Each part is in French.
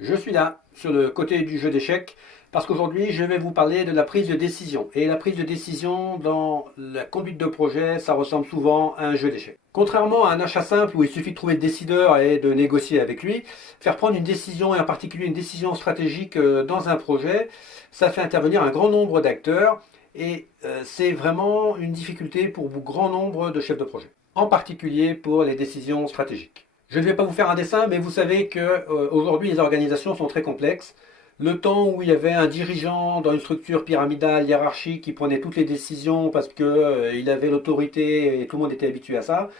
Je suis là, sur le côté du jeu d'échecs, parce qu'aujourd'hui, je vais vous parler de la prise de décision. Et la prise de décision dans la conduite de projet, ça ressemble souvent à un jeu d'échecs. Contrairement à un achat simple où il suffit de trouver le décideur et de négocier avec lui, faire prendre une décision, et en particulier une décision stratégique dans un projet, ça fait intervenir un grand nombre d'acteurs et c'est vraiment une difficulté pour un grand nombre de chefs de projet, en particulier pour les décisions stratégiques. Je ne vais pas vous faire un dessin, mais vous savez qu'aujourd'hui les organisations sont très complexes. Le temps où il y avait un dirigeant dans une structure pyramidale, hiérarchique, qui prenait toutes les décisions parce qu'il avait l'autorité et tout le monde était habitué à ça,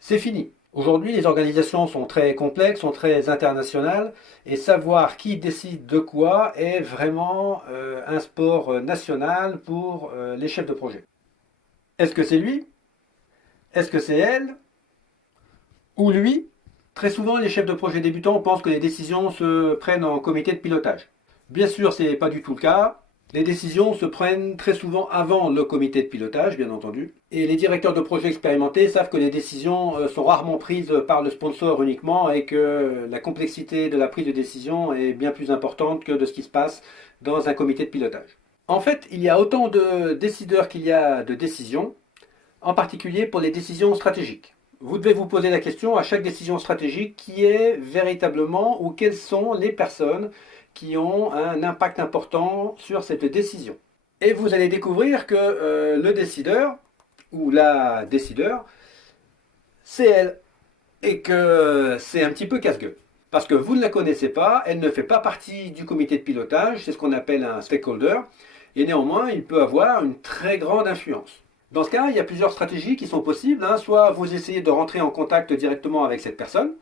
c'est fini. Aujourd'hui, les organisations sont très complexes, sont très internationales, et savoir qui décide de quoi est vraiment un sport national pour les chefs de projet. Est-ce que c'est lui? Est-ce que c'est elle? Ou lui? Très souvent, les chefs de projet débutants pensent que les décisions se prennent en comité de pilotage. Bien sûr, ce n'est pas du tout le cas. Les décisions se prennent très souvent avant le comité de pilotage, bien entendu. Et les directeurs de projets expérimentés savent que les décisions sont rarement prises par le sponsor uniquement et que la complexité de la prise de décision est bien plus importante que de ce qui se passe dans un comité de pilotage. En fait, il y a autant de décideurs qu'il y a de décisions, en particulier pour les décisions stratégiques. Vous devez vous poser la question à chaque décision stratégique qui est véritablement ou quelles sont les personnes qui ont un impact important sur cette décision. Et vous allez découvrir que le décideur ou la décideur, c'est elle. Et que c'est un petit peu casse-gueule. Parce que vous ne la connaissez pas, elle ne fait pas partie du comité de pilotage, c'est ce qu'on appelle un stakeholder, et néanmoins, il peut avoir une très grande influence. Dans ce cas, il y a plusieurs stratégies qui sont possibles. Soit vous essayez de rentrer en contact directement avec cette personne.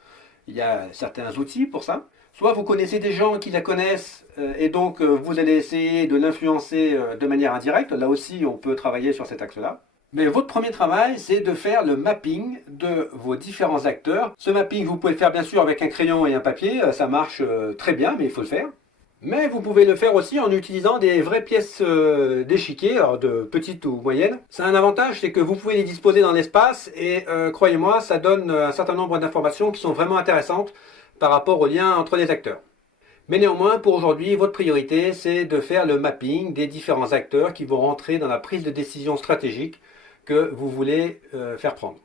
Il y a certains outils pour ça. Soit vous connaissez des gens qui la connaissent et donc vous allez essayer de l'influencer de manière indirecte. Là aussi, on peut travailler sur cet axe-là. Mais votre premier travail, c'est de faire le mapping de vos différents acteurs. Ce mapping, vous pouvez le faire bien sûr avec un crayon et un papier. Ça marche très bien, mais il faut le faire. Mais vous pouvez le faire aussi en utilisant des vraies pièces d'échiquier, alors de petites ou moyennes. Ça a un avantage, c'est que vous pouvez les disposer dans l'espace et croyez-moi, ça donne un certain nombre d'informations qui sont vraiment intéressantes par rapport au lien entre les acteurs. Mais néanmoins, pour aujourd'hui, votre priorité, c'est de faire le mapping des différents acteurs qui vont rentrer dans la prise de décision stratégique que vous voulez faire prendre.